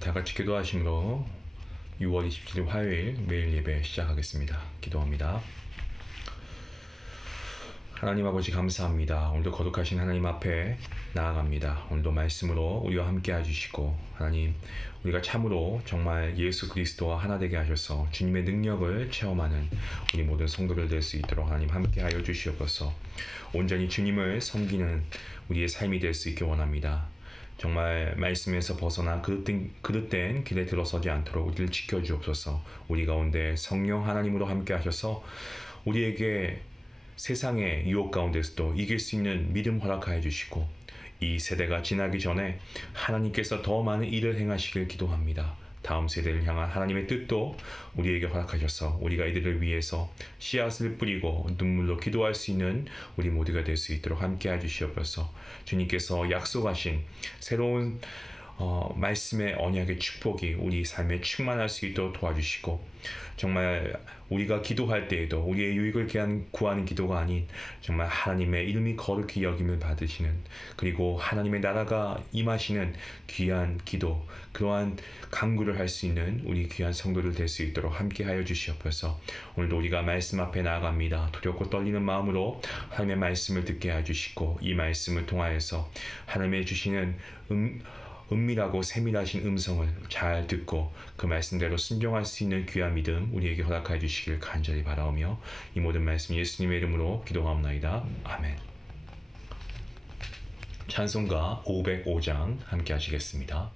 다 같이 기도하심으로 6월 27일 화요일 매일 예배 시작하겠습니다. 기도합니다. 하나님 아버지 감사합니다. 오늘도 거룩하신 하나님 앞에 나아갑니다. 오늘도 말씀으로 우리와 함께 해주시고 하나님 우리가 참으로 정말 예수 그리스도와 하나 되게 하셔서 주님의 능력을 체험하는 우리 모든 성도들 될 수 있도록 하나님 함께 하여 주시옵소서. 온전히 주님을 섬기는 우리의 삶이 될 수 있게 원합니다. 정말 말씀에서 벗어나 그릇된 길에 들어서지 않도록 우리를 지켜주옵소서. 우리 가운데 성령 하나님으로 함께 하셔서 우리에게 세상의 유혹 가운데서도 이길 수 있는 믿음 허락하여 주시고 이 세대가 지나기 전에 하나님께서 더 많은 일을 행하시길 기도합니다. 다음 세대를 향한 하나님의 뜻도 우리에게 허락하셔서 우리가 이들을 위해서 씨앗을 뿌리고 눈물로 기도할 수 있는 우리 모두가 될 수 있도록 함께 해주시옵소서. 주님께서 약속하신 새로운 말씀의 언약의 축복이 우리 삶에 충만할 수 있도록 도와주시고 정말 우리가 기도할 때에도 우리의 유익을 구하는 기도가 아닌 정말 하나님의 이름이 거룩히 여김을 받으시는 그리고 하나님의 나라가 임하시는 귀한 기도 그러한 간구를 할 수 있는 우리 귀한 성도들 될 수 있도록 함께 하여 주시옵소서. 오늘도 우리가 말씀 앞에 나아갑니다. 두렵고 떨리는 마음으로 하나님의 말씀을 듣게 해주시고 이 말씀을 통하여서 하나님의 주시는 은밀하고 세밀하신 음성을 잘 듣고 그 말씀대로 순종할 수 있는 귀한 믿음 우리에게 허락하여 주시길 간절히 바라오며 이 모든 말씀 예수님의 이름으로 기도하옵나이다. 아멘. 찬송가 505장 함께 하시겠습니다.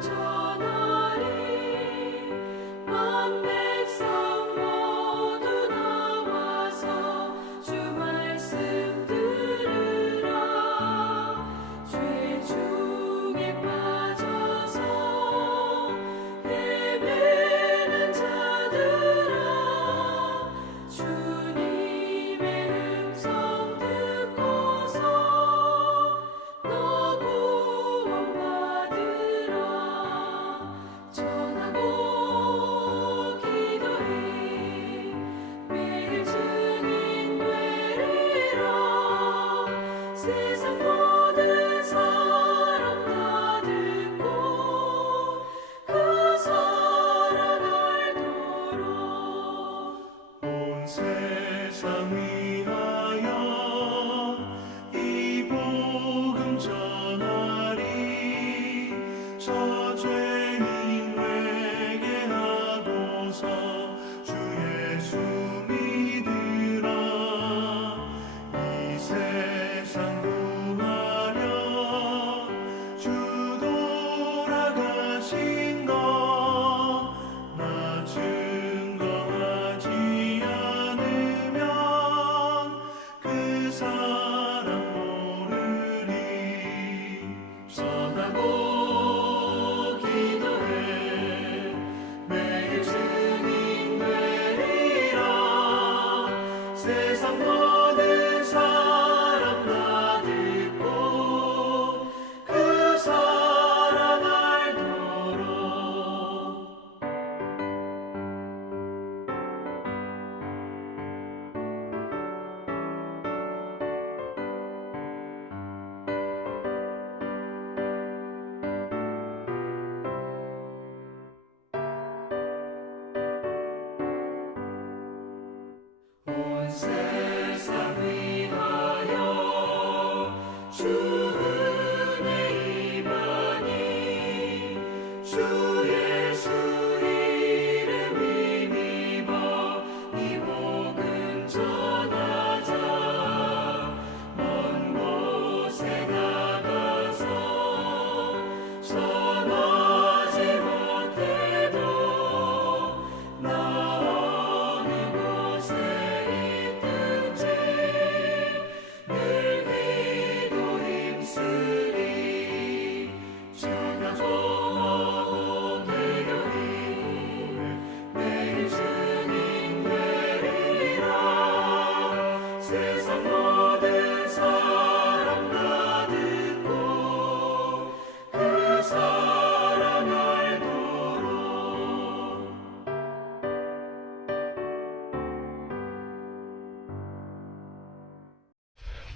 전하리 만대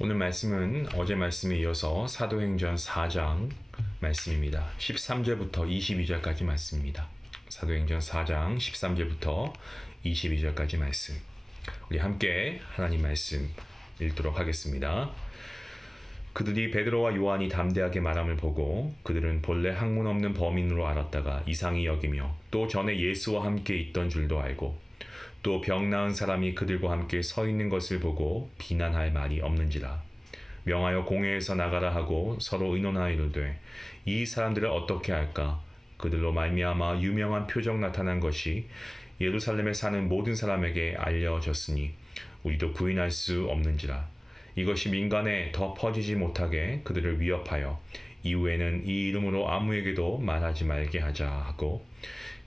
오늘 말씀은 어제 말씀에 이어서 사도행전 4장 말씀입니다. 13절부터 22절까지 말씀입니다. 사도행전 4장 13절부터 22절까지 말씀. 우리 함께 하나님 말씀 읽도록 하겠습니다. 그들이 베드로와 요한이 담대하게 말함을 보고 그들은 본래 학문 없는 범인으로 알았다가 이상히 여기며 또 전에 예수와 함께 있던 줄도 알고 또 병 나은 사람이 그들과 함께 서 있는 것을 보고 비난할 말이 없는지라 명하여 공회에서 나가라 하고 서로 의논하여 이르되 이 사람들을 어떻게 할까 그들로 말미암아 유명한 표적 나타난 것이 예루살렘에 사는 모든 사람에게 알려졌으니 우리도 부인할 수 없는지라 이것이 민간에 더 퍼지지 못하게 그들을 위협하여 이후에는 이 이름으로 아무에게도 말하지 말게 하자 하고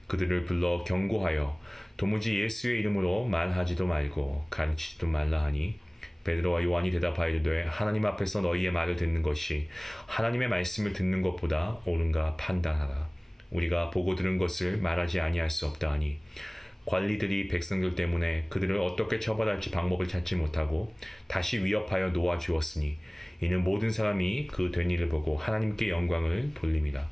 그들을 불러 경고하여 도무지 예수의 이름으로 말하지도 말고 가르치지도 말라 하니 베드로와 요한이 대답하여 이르되 하나님 앞에서 너희의 말을 듣는 것이 하나님의 말씀을 듣는 것보다 옳은가 판단하라. 우리가 보고 들은 것을 말하지 아니할 수 없다 하니 관리들이 백성들 때문에 그들을 어떻게 처벌할지 방법을 찾지 못하고 다시 위협하여 놓아주었으니 이는 모든 사람이 그 된 일을 보고 하나님께 영광을 돌림이라.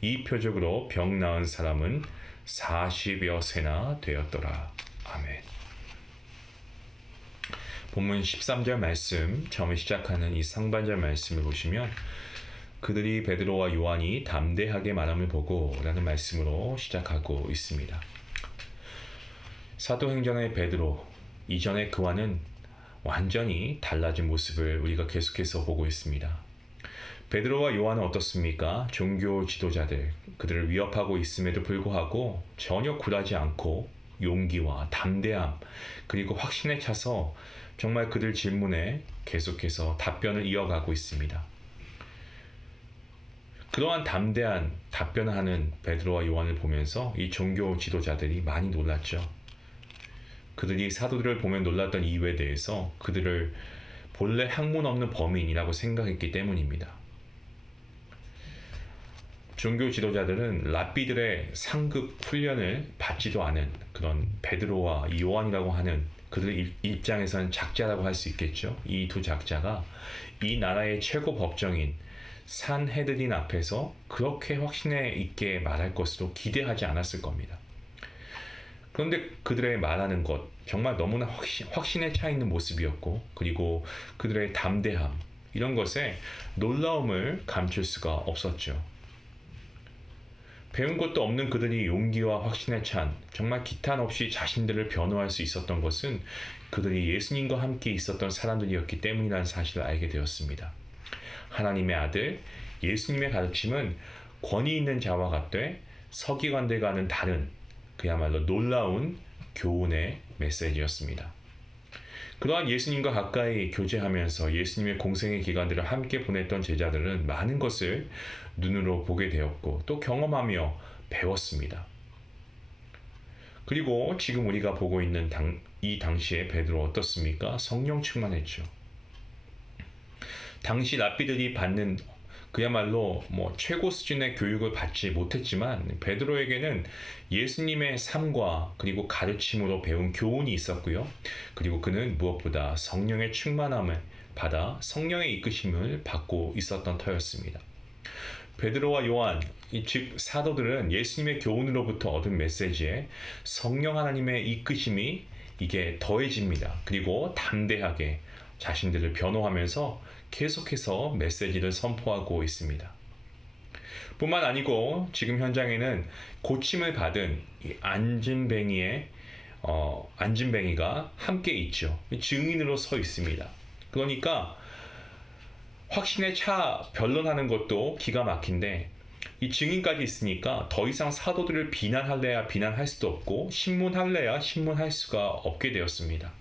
이 표적으로 병 나은 사람은 40여 세나 되었더라. 아멘. 본문 13절 말씀 처음에 시작하는 이 상반절 말씀을 보시면 그들이 베드로와 요한이 담대하게 말함을 보고 라는 말씀으로 시작하고 있습니다. 사도행전의 베드로, 이전의 그와는 완전히 달라진 모습을 우리가 계속해서 보고 있습니다. 베드로와 요한은 어떻습니까? 종교 지도자들, 그들을 위협하고 있음에도 불구하고 전혀 굴하지 않고 용기와 담대함, 그리고 확신에 차서 정말 그들 질문에 계속해서 답변을 이어가고 있습니다. 그러한 담대한 답변을 하는 베드로와 요한을 보면서 이 종교 지도자들이 많이 놀랐죠. 그들이 사도들을 보면 놀랐던 이유에 대해서 그들을 본래 학문 없는 범인이라고 생각했기 때문입니다. 종교 지도자들은 랍비들의 상급 훈련을 받지도 않은 그런 베드로와 요한이라고 하는 그들 입장에서는 작자라고 할 수 있겠죠. 이 두 작자가 이 나라의 최고 법정인 산헤드린 앞에서 그렇게 확신에 있게 말할 것으로 기대하지 않았을 겁니다. 그런데 그들의 말하는 것 정말 너무나 확신에 차 있는 모습이었고 그리고 그들의 담대함 이런 것에 놀라움을 감출 수가 없었죠. 배운 것도 없는 그들이 용기와 확신에 찬 정말 기탄 없이 자신들을 변호할 수 있었던 것은 그들이 예수님과 함께 있었던 사람들이었기 때문이라는 사실을 알게 되었습니다. 하나님의 아들 예수님의 가르침은 권위 있는 자와 같되 서기관들과는 다른 그야말로 놀라운 교훈의 메시지였습니다. 그러한 예수님과 가까이 교제하면서 예수님의 공생의 기간들을 함께 보냈던 제자들은 많은 것을 눈으로 보게 되었고 또 경험하며 배웠습니다. 그리고 지금 우리가 보고 있는 이 당시에 베드로 어떻습니까? 성령 충만했죠. 당시 랍비들이 받는 그야말로 최고 수준의 교육을 받지 못했지만 베드로에게는 예수님의 삶과 그리고 가르침으로 배운 교훈이 있었고요. 그리고 그는 무엇보다 성령의 충만함을 받아 성령의 이끄심을 받고 있었던 터였습니다. 베드로와 요한, 즉 사도들은 예수님의 교훈으로부터 얻은 메시지에 성령 하나님의 이끄심이 이게 더해집니다. 그리고 담대하게 자신들을 변호하면서 계속해서 메시지를 선포하고 있습니다. 뿐만 아니고 지금 현장에는 고침을 받은 안진뱅이가 함께 있죠. 증인으로 서 있습니다. 그러니까 확신에 차 변론하는 것도 기가 막힌데 이 증인까지 있으니까 더 이상 사도들을 비난할래야 비난할 수도 없고 신문할래야 신문할 수가 없게 되었습니다.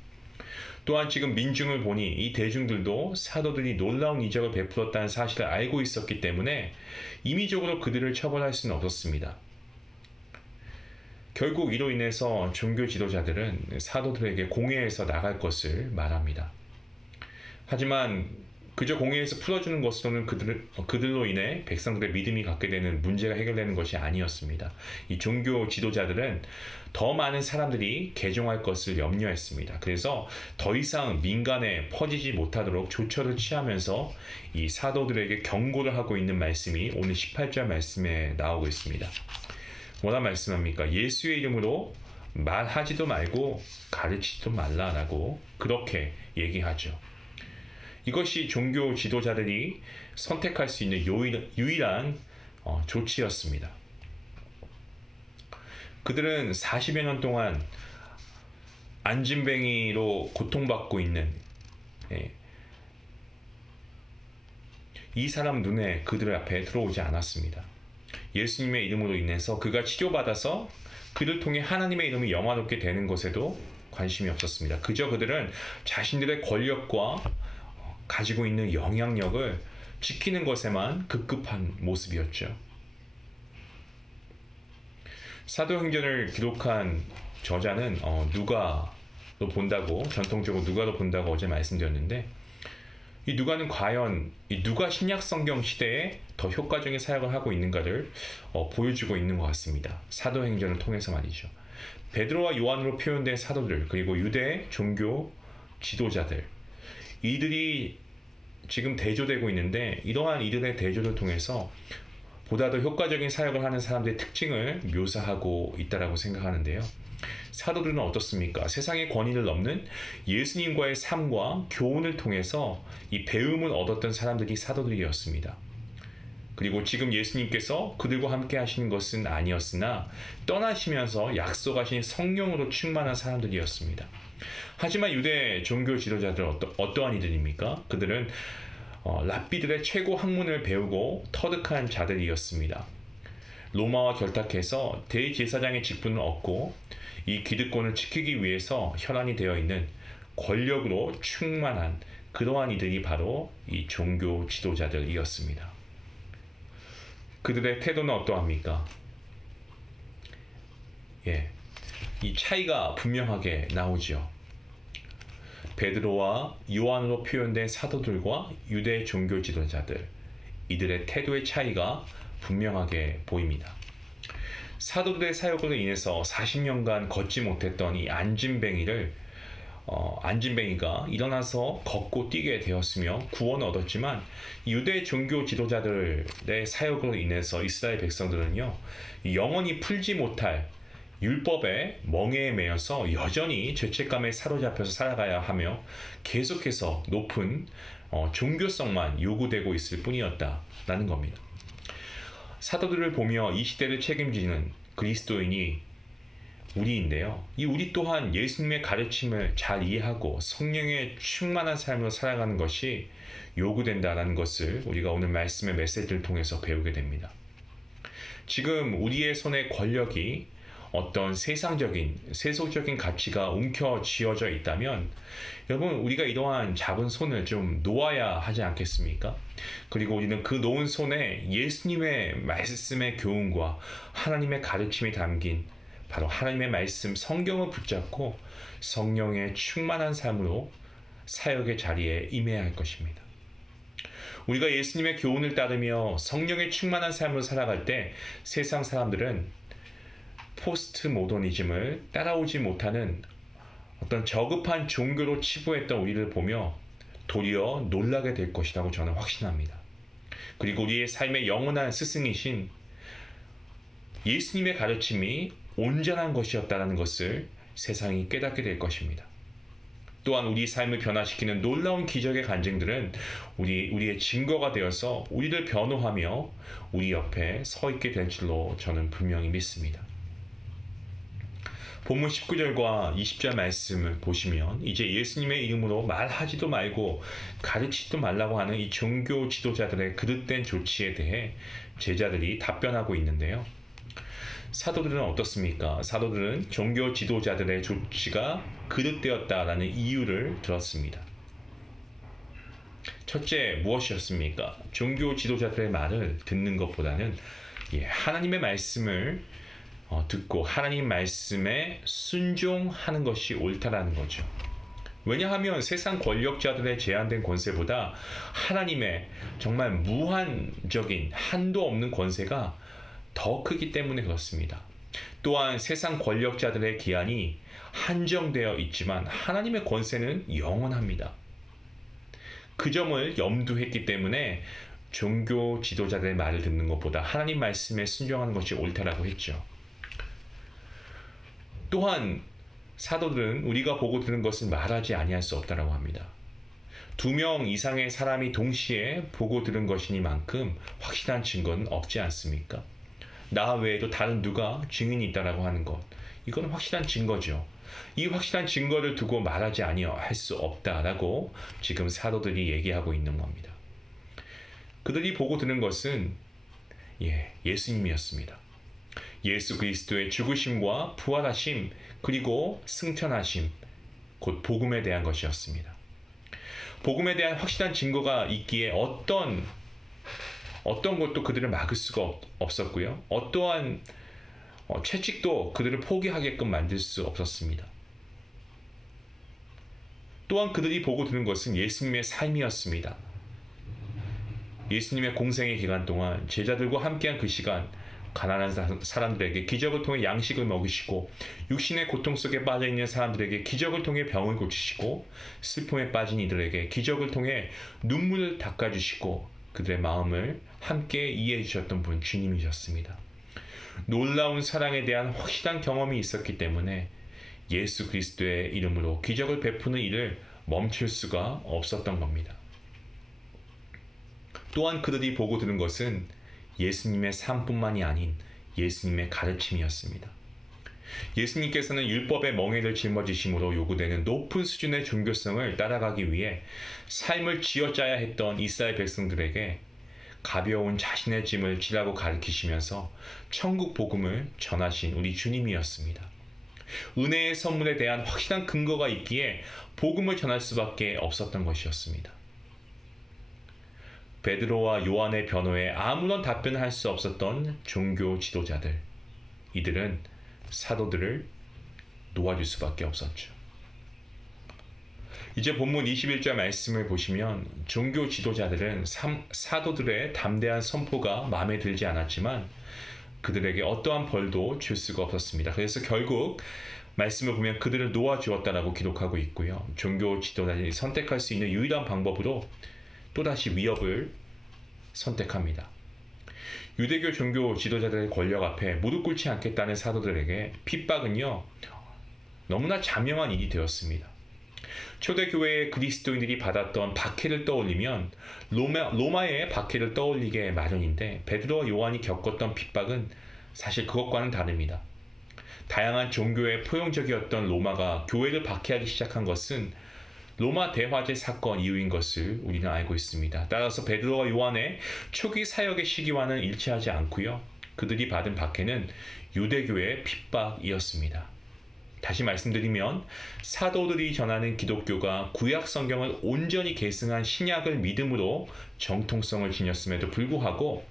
또한 지금 민중을 보니 이 대중들도 사도들이 놀라운 이적을 베풀었다는 사실을 알고 있었기 때문에 임의적으로 그들을 처벌할 수는 없었습니다. 결국 이로 인해서 종교 지도자들은 사도들에게 공회에서 나갈 것을 말합니다. 하지만 그저 공의에서 풀어주는 것으로는 그들로 인해 백성들의 믿음이 갖게 되는 문제가 해결되는 것이 아니었습니다. 이 종교 지도자들은 더 많은 사람들이 개종할 것을 염려했습니다. 그래서 더 이상 민간에 퍼지지 못하도록 조처를 취하면서 이 사도들에게 경고를 하고 있는 말씀이 오늘 18절 말씀에 나오고 있습니다. 뭐라 말씀합니까? 예수의 이름으로 말하지도 말고 가르치지도 말라라고 그렇게 얘기하죠. 이것이 종교 지도자들이 선택할 수 있는 유일한 조치였습니다. 그들은 40여 년 동안 안진뱅이로 고통받고 있는 이 사람 눈에 그들 앞에 들어오지 않았습니다. 예수님의 이름으로 인해서 그가 치료받아서 그를 통해 하나님의 이름이 영화롭게 되는 것에도 관심이 없었습니다. 그저 그들은 자신들의 권력과 가지고 있는 영향력을 지키는 것에만 급급한 모습이었죠. 사도행전을 기록한 저자는 누가로 본다고, 전통적으로 누가로 본다고 어제 말씀드렸는데, 이 누가는 과연 이 누가 신약 성경 시대에 더 효과적인 사역을 하고 있는가를 보여주고 있는 것 같습니다. 사도행전을 통해서 말이죠. 베드로와 요한으로 표현된 사도들, 그리고 유대 종교 지도자들, 이들이 지금 대조되고 있는데, 이러한 이들의 대조를 통해서 보다 더 효과적인 사역을 하는 사람들의 특징을 묘사하고 있다라고 생각하는데요. 사도들은 어떻습니까? 세상의 권위를 넘는 예수님과의 삶과 교훈을 통해서 이 배움을 얻었던 사람들이 사도들이었습니다. 그리고 지금 예수님께서 그들과 함께 하시는 것은 아니었으나 떠나시면서 약속하신 성령으로 충만한 사람들이었습니다. 하지만 유대 종교 지도자들은 어떠한 이들입니까? 그들은 랍비들의 최고 학문을 배우고 터득한 자들이었습니다. 로마와 결탁해서 대제사장의 직분을 얻고 이 기득권을 지키기 위해서 혈안이 되어 있는 권력으로 충만한 그러한 이들이 바로 이 종교 지도자들이었습니다. 그들의 태도는 어떠합니까? 이 차이가 분명하게 나오죠. 베드로와 요한으로 표현된 사도들과 유대 종교 지도자들, 이들의 태도의 차이가 분명하게 보입니다. 사도들의 사역으로 인해서 40년간 걷지 못했던 이 안진뱅이가 일어나서 걷고 뛰게 되었으며 구원을 얻었지만, 유대 종교 지도자들의 사역으로 인해서 이스라엘 백성들은요, 영원히 풀지 못할 율법의 멍에에 매여서 여전히 죄책감에 사로잡혀서 살아가야 하며 계속해서 높은 종교성만 요구되고 있을 뿐이었다라는 겁니다. 사도들을 보며 이 시대를 책임지는 그리스도인이 우리인데요. 이 우리 또한 예수님의 가르침을 잘 이해하고 성령의 충만한 삶으로 살아가는 것이 요구된다는 것을 우리가 오늘 말씀의 메시지를 통해서 배우게 됩니다. 지금 우리의 손에 권력이 어떤 세속적인 가치가 움켜쥐어져 있다면, 여러분, 우리가 이러한 잡은 손을 좀 놓아야 하지 않겠습니까? 그리고 우리는 그 놓은 손에 예수님의 말씀의 교훈과 하나님의 가르침이 담긴 바로 하나님의 말씀 성경을 붙잡고 성령의 충만한 삶으로 사역의 자리에 임해야 할 것입니다. 우리가 예수님의 교훈을 따르며 성령의 충만한 삶으로 살아갈 때 세상 사람들은 포스트 모더니즘을 따라오지 못하는 어떤 저급한 종교로 치부했던 우리를 보며 도리어 놀라게 될 것이라고 저는 확신합니다. 그리고 우리의 삶의 영원한 스승이신 예수님의 가르침이 온전한 것이었다는 것을 세상이 깨닫게 될 것입니다. 또한 우리 삶을 변화시키는 놀라운 기적의 간증들은 우리의 증거가 되어서 우리를 변호하며 우리 옆에 서 있게 될 줄로 저는 분명히 믿습니다. 본문 19절과 20절 말씀을 보시면 이제 예수님의 이름으로 말하지도 말고 가르치지도 말라고 하는 이 종교 지도자들의 그릇된 조치에 대해 제자들이 답변하고 있는데요. 사도들은 어떻습니까? 사도들은 종교 지도자들의 조치가 그릇되었다라는 이유를 들었습니다. 첫째, 무엇이었습니까? 종교 지도자들의 말을 듣는 것보다는 하나님의 말씀을 듣고 하나님 말씀에 순종하는 것이 옳다라는 거죠. 왜냐하면 세상 권력자들의 제한된 권세보다 하나님의 정말 무한적인 한도 없는 권세가 더 크기 때문에 그렇습니다. 또한 세상 권력자들의 기한이 한정되어 있지만 하나님의 권세는 영원합니다. 그 점을 염두했기 때문에 종교 지도자들의 말을 듣는 것보다 하나님 말씀에 순종하는 것이 옳다라고 했죠. 또한 사도들은 우리가 보고 들은 것을 말하지 아니할 수 없다라고 합니다. 2명 이상의 사람이 동시에 보고 들은 것이니만큼 확실한 증거는 없지 않습니까? 나 외에도 다른 누가 증인이 있다라고 하는 것, 이건 확실한 증거죠. 이 확실한 증거를 두고 말하지 아니할 수 없다라고 지금 사도들이 얘기하고 있는 겁니다. 그들이 보고 들은 것은 예수님이었습니다. 예수 그리스도의 죽으심과 부활하심, 그리고 승천하심, 곧 복음에 대한 것이었습니다. 복음에 대한 확실한 증거가 있기에 어떤 것도 그들을 막을 수가 없었고요. 어떠한 채찍도 그들을 포기하게끔 만들 수 없었습니다. 또한 그들이 보고 들은 것은 예수님의 삶이었습니다. 예수님의 공생의 기간 동안 제자들과 함께한 그 시간, 가난한 사람들에게 기적을 통해 양식을 먹이시고, 육신의 고통 속에 빠져있는 사람들에게 기적을 통해 병을 고치시고, 슬픔에 빠진 이들에게 기적을 통해 눈물을 닦아주시고, 그들의 마음을 함께 이해해 주셨던 분, 주님이셨습니다. 놀라운 사랑에 대한 확실한 경험이 있었기 때문에 예수 그리스도의 이름으로 기적을 베푸는 일을 멈출 수가 없었던 겁니다. 또한 그들이 보고 들은 것은 예수님의 삶뿐만이 아닌 예수님의 가르침이었습니다. 예수님께서는 율법의 멍에를 짊어지심으로 요구되는 높은 수준의 종교성을 따라가기 위해 삶을 쥐어짜야 했던 이스라엘 백성들에게 가벼운 자신의 짐을 지라고 가르치시면서 천국 복음을 전하신 우리 주님이었습니다. 은혜의 선물에 대한 확실한 근거가 있기에 복음을 전할 수밖에 없었던 것이었습니다. 베드로와 요한의 변호에 아무런 답변을 할 수 없었던 종교 지도자들, 이들은 사도들을 놓아줄 수밖에 없었죠. 이제 본문 21절 말씀을 보시면 종교 지도자들은 사도들의 담대한 선포가 마음에 들지 않았지만 그들에게 어떠한 벌도 줄 수가 없었습니다. 그래서 결국 말씀을 보면 그들을 놓아주었다라고 기록하고 있고요. 종교 지도자들이 선택할 수 있는 유일한 방법으로 또다시 위협을 선택합니다. 유대교 종교 지도자들의 권력 앞에 무릎 꿇지 않겠다는 사도들에게 핍박은요, 너무나 자명한 일이 되었습니다. 초대교회의 그리스도인들이 받았던 박해를 떠올리면 로마의 박해를 떠올리게 마련인데, 베드로와 요한이 겪었던 핍박은 사실 그것과는 다릅니다. 다양한 종교의 포용적이었던 로마가 교회를 박해하기 시작한 것은 로마 대화제 사건 이후인 것을 우리는 알고 있습니다. 따라서 베드로와 요한의 초기 사역의 시기와는 일치하지 않고요. 그들이 받은 박해는 유대교의 핍박이었습니다. 다시 말씀드리면 사도들이 전하는 기독교가 구약 성경을 온전히 계승한 신약을 믿음으로 정통성을 지녔음에도 불구하고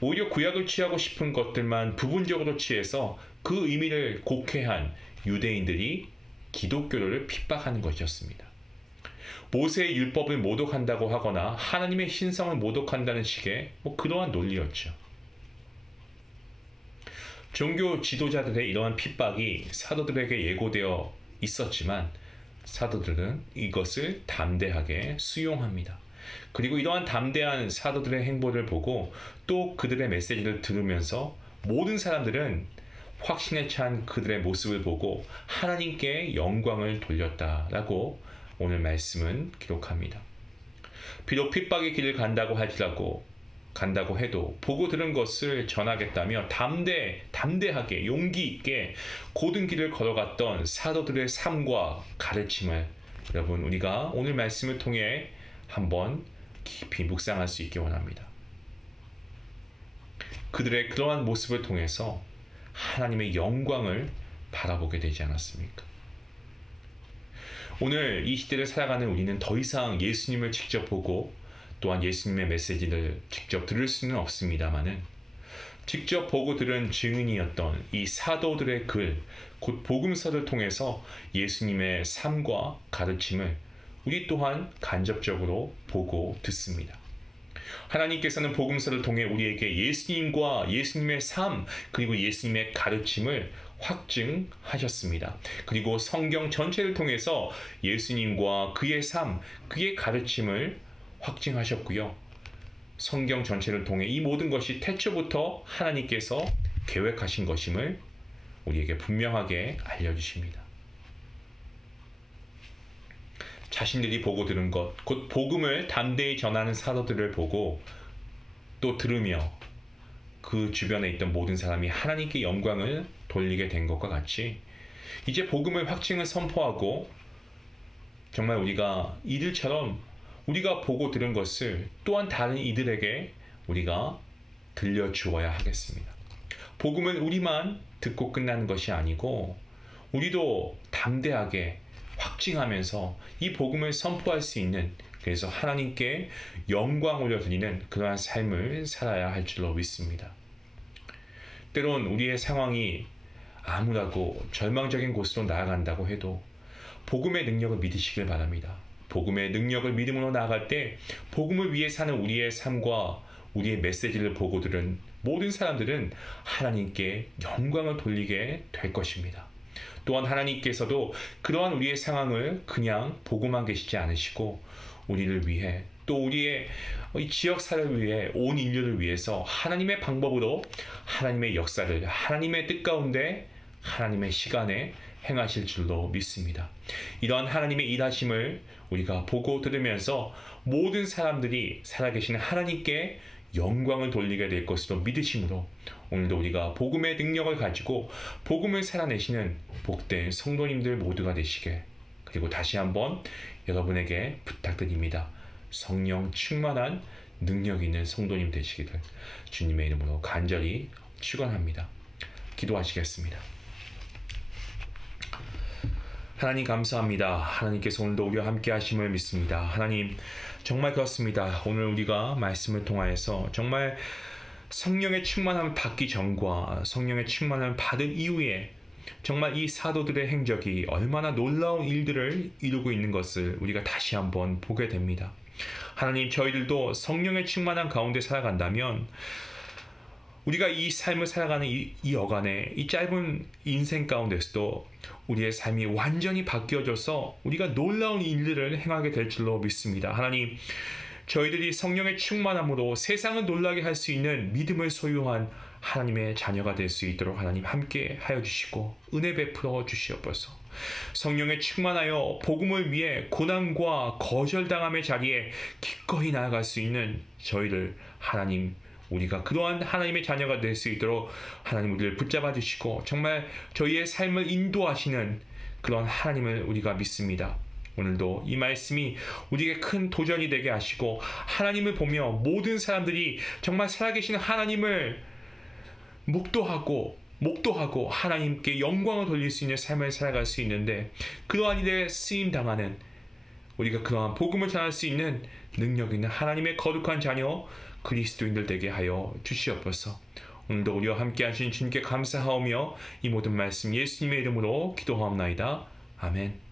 오히려 구약을 취하고 싶은 것들만 부분적으로 취해서 그 의미를 곡해한 유대인들이 기독교를 핍박하는 것이었습니다. 모세의 율법을 모독한다고 하거나 하나님의 신성을 모독한다는 식의 그러한 논리였죠. 종교 지도자들의 이러한 핍박이 사도들에게 예고되어 있었지만 사도들은 이것을 담대하게 수용합니다. 그리고 이러한 담대한 사도들의 행보를 보고 또 그들의 메시지를 들으면서 모든 사람들은 확신에 찬 그들의 모습을 보고 하나님께 영광을 돌렸다라고 오늘 말씀은 기록합니다. 비록 핍박의 길을 간다고 해도 보고 들은 것을 전하겠다며 담대하게 용기 있게 고든 길을 걸어갔던 사도들의 삶과 가르침을 여러분 우리가 오늘 말씀을 통해 한번 깊이 묵상할 수 있기 원합니다. 그들의 그러한 모습을 통해서 하나님의 영광을 바라보게 되지 않았습니까? 오늘 이 시대를 살아가는 우리는 더 이상 예수님을 직접 보고 또한 예수님의 메시지를 직접 들을 수는 없습니다마는 직접 보고 들은 증인이었던 이 사도들의 글, 곧 복음서를 통해서 예수님의 삶과 가르침을 우리 또한 간접적으로 보고 듣습니다. 하나님께서는 복음서를 통해 우리에게 예수님과 예수님의 삶, 그리고 예수님의 가르침을 확증하셨습니다. 그리고 성경 전체를 통해서 예수님과 그의 삶, 그의 가르침을 확증하셨고요. 성경 전체를 통해 이 모든 것이 태초부터 하나님께서 계획하신 것임을 우리에게 분명하게 알려주십니다. 자신들이 보고 들은 것, 곧 복음을 담대히 전하는 사도들을 보고 또 들으며 그 주변에 있던 모든 사람이 하나님께 영광을 돌리게 된 것과 같이 이제 복음을 확증을 선포하고 정말 우리가 이들처럼 우리가 보고 들은 것을 또한 다른 이들에게 우리가 들려주어야 하겠습니다. 복음은 우리만 듣고 끝나는 것이 아니고 우리도 담대하게 확증하면서 이 복음을 선포할 수 있는, 그래서 하나님께 영광 올려드리는 그러한 삶을 살아야 할 줄로 믿습니다. 때론 우리의 상황이 암울하고 절망적인 곳으로 나아간다고 해도 복음의 능력을 믿으시길 바랍니다. 복음의 능력을 믿음으로 나아갈 때 복음을 위해 사는 우리의 삶과 우리의 메시지를 보고 들은 모든 사람들은 하나님께 영광을 돌리게 될 것입니다. 또한 하나님께서도 그러한 우리의 상황을 그냥 보고만 계시지 않으시고 우리를 위해 또 우리의 이 지역사를 위해 온 인류를 위해서 하나님의 방법으로 하나님의 역사를 하나님의 뜻 가운데 하나님의 시간에 행하실 줄로 믿습니다. 이러한 하나님의 일하심을 우리가 보고 들으면서 모든 사람들이 살아계시는 하나님께 영광을 돌리게 될 것으로 믿으심으로 오늘도 우리가 복음의 능력을 가지고 복음을 살아내시는 복된 성도님들 모두가 되시게, 그리고 다시 한번 여러분에게 부탁드립니다. 성령 충만한 능력 있는 성도님 되시기를 주님의 이름으로 간절히 축원합니다. 기도하시겠습니다. 하나님 감사합니다. 하나님께서 오늘도 우리와 함께 하심을 믿습니다. 하나님 정말 그렇습니다. 오늘 우리가 말씀을 통하여서 정말 성령의 충만함을 받기 전과 성령의 충만함을 받은 이후에 정말 이 사도들의 행적이 얼마나 놀라운 일들을 이루고 있는 것을 우리가 다시 한번 보게 됩니다. 하나님, 저희들도 성령의 충만함 가운데 살아간다면 우리가 이 삶을 살아가는 이 여간에 이 짧은 인생 가운데서도 우리의 삶이 완전히 바뀌어져서 우리가 놀라운 일들을 행하게 될 줄로 믿습니다. 하나님, 저희들이 성령의 충만함으로 세상을 놀라게 할 수 있는 믿음을 소유한 하나님의 자녀가 될 수 있도록 하나님 함께 하여 주시고 은혜 베풀어 주시옵소서. 성령에 충만하여 복음을 위해 고난과 거절당함의 자리에 기꺼이 나아갈 수 있는 저희를 하나님, 우리가 그러한 하나님의 자녀가 될 수 있도록 하나님 우리를 붙잡아 주시고 정말 저희의 삶을 인도하시는 그런 하나님을 우리가 믿습니다. 오늘도 이 말씀이 우리에게 큰 도전이 되게 하시고 하나님을 보며 모든 사람들이 정말 살아계신 하나님을 목도하고 하나님께 영광을 돌릴 수 있는 삶을 살아갈 수 있는데, 그러한 일에 쓰임당하는 우리가 그러한 복음을 전할 수 있는 능력 있는 하나님의 거룩한 자녀 그리스도인들 되게 하여 주시옵소서. 오늘도 우리와 함께 하신 주님께 감사하오며 이 모든 말씀 예수님의 이름으로 기도하옵나이다. 아멘.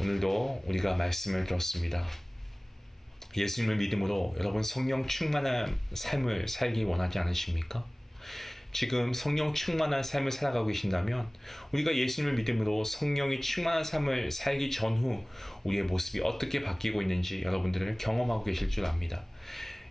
오늘도 우리가 말씀을 들었습니다. 예수님을 믿음으로 여러분 성령 충만한 삶을 살기 원하지 않으십니까? 지금 성령 충만한 삶을 살아가고 계신다면 우리가 예수님을 믿음으로 성령이 충만한 삶을 살기 전후 우리의 모습이 어떻게 바뀌고 있는지 여러분들을 경험하고 계실 줄 압니다.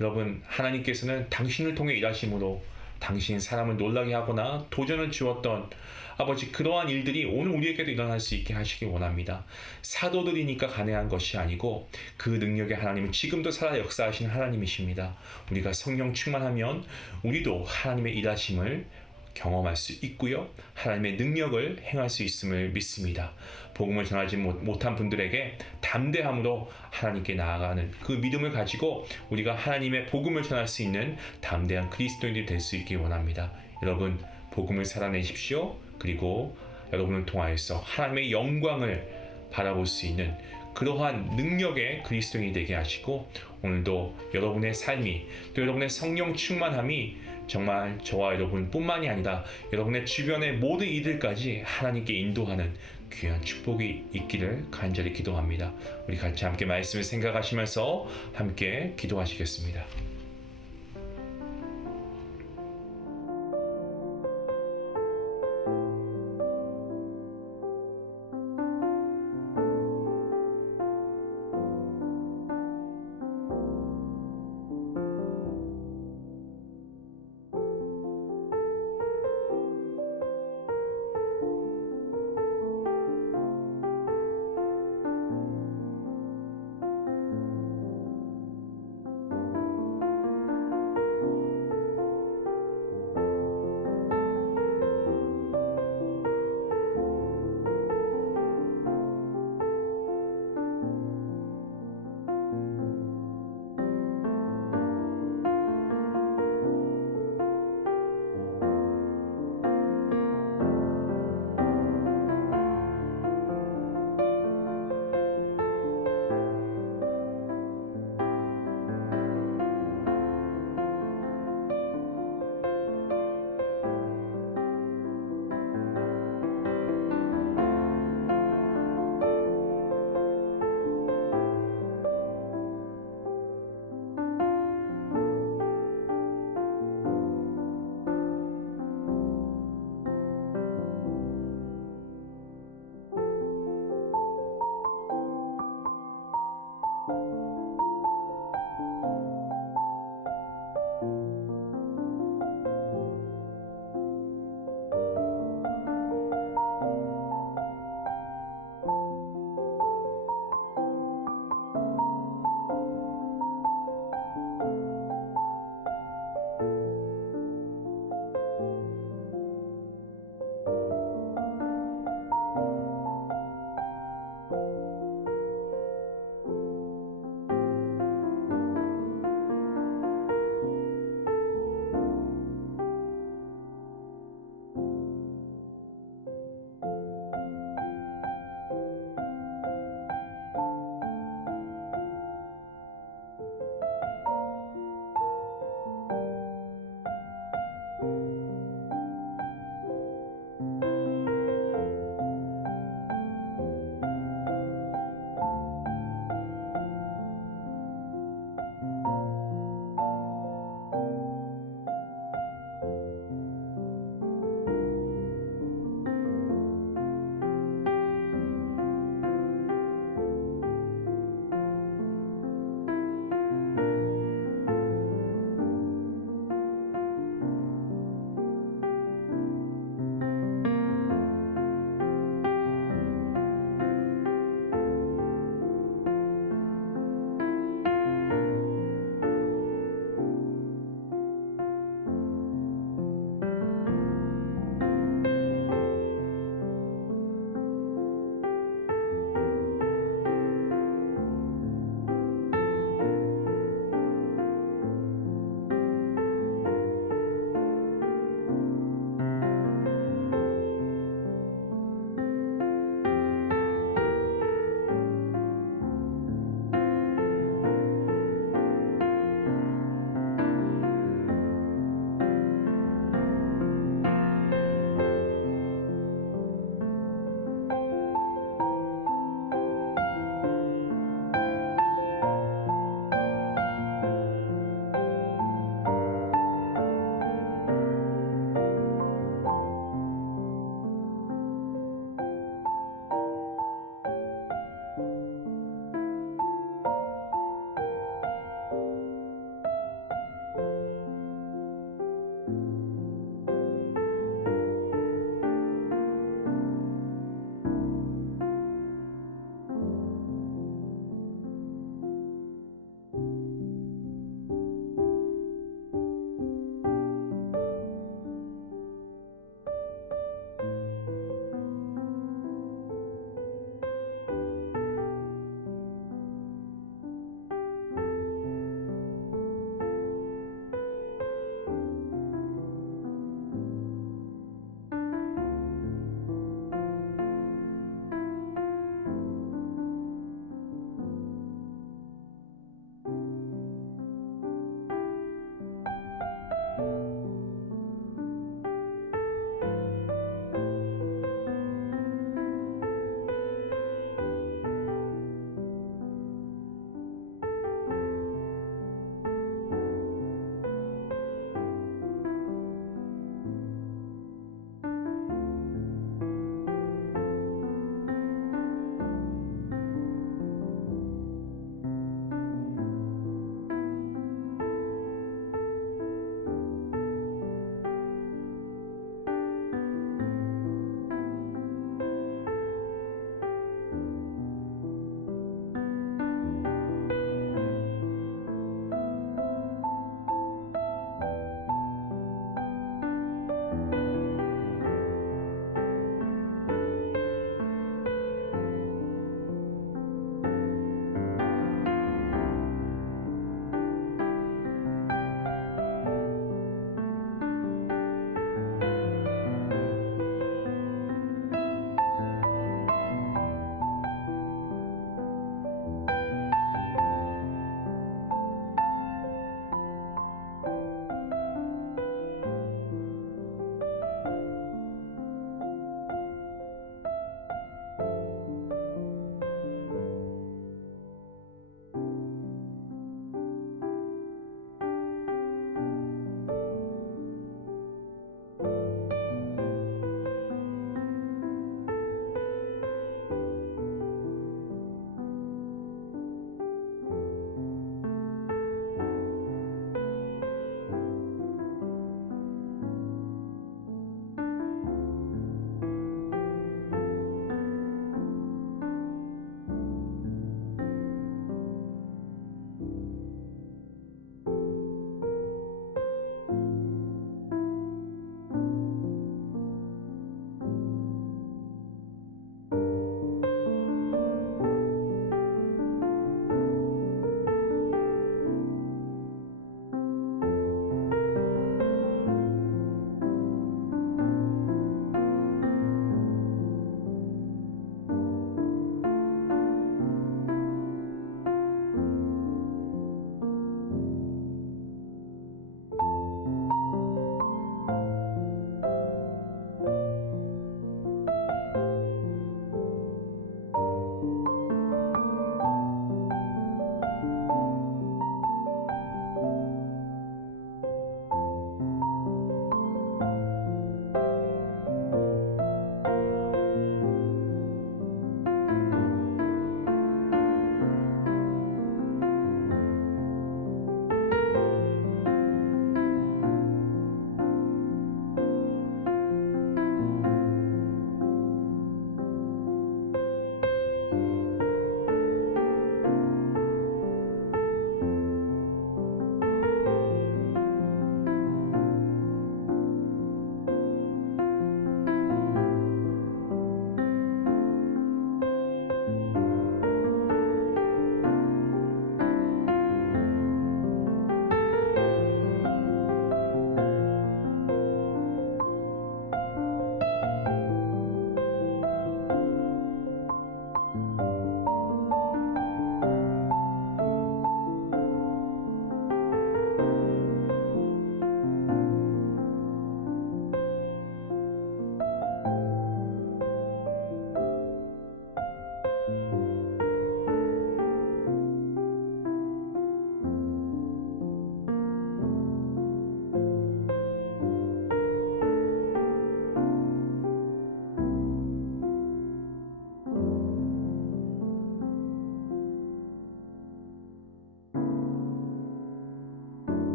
여러분, 하나님께서는 당신을 통해 일하심으로 당신 사람을 놀라게 하거나 도전을 주었던 아버지 그러한 일들이 오늘 우리에게도 일어날 수 있게 하시기 원합니다. 사도들이니까 가능한 것이 아니고 그 능력의 하나님은 지금도 살아 역사하시는 하나님이십니다. 우리가 성령 충만하면 우리도 하나님의 일하심을 경험할 수 있고요, 하나님의 능력을 행할 수 있음을 믿습니다. 복음을 전하지 못한 분들에게 담대함으로 하나님께 나아가는 그 믿음을 가지고 우리가 하나님의 복음을 전할 수 있는 담대한 그리스도인들이 될 수 있기 원합니다. 여러분, 복음을 살아내십시오. 그리고 여러분을 통하여서 하나님의 영광을 바라볼 수 있는 그러한 능력의 그리스도인이 되게 하시고 오늘도 여러분의 삶이 또 여러분의 성령 충만함이 정말 저와 여러분뿐만이 아니라 여러분의 주변의 모든 이들까지 하나님께 인도하는 귀한 축복이 있기를 간절히 기도합니다. 우리 같이 함께 말씀을 생각하시면서 함께 기도하시겠습니다.